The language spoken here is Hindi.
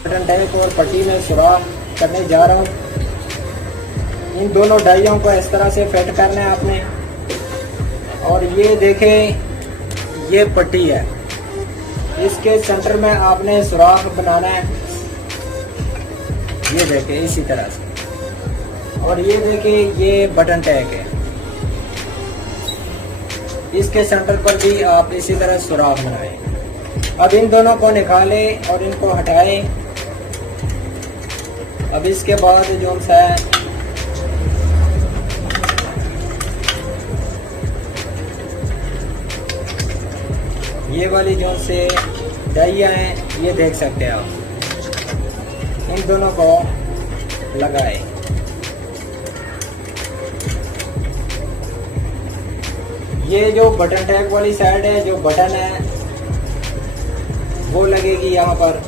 बटन टैग और पट्टी में सुराख करने जा रहा हूँ। इन दोनों डाइयों को इस तरह से फिट करना है आपने। और ये देखें, ये पट्टी है, इसके सेंटर में आपने सुराख बनाना है। ये देखें इसी तरह से। और ये देखें, ये बटन टैग है, इसके सेंटर पर भी आप इसी तरह सुराख बनाएं। अब इन दोनों को निकालें और इनको हटाएं। अब इसके बाद जो सा है ये वाली जो से डाइयाँ हैं, ये देख सकते हैं आप, इन दोनों को लगाए। ये जो बटन टैग वाली साइड है, जो बटन है वो लगेगी यहाँ पर।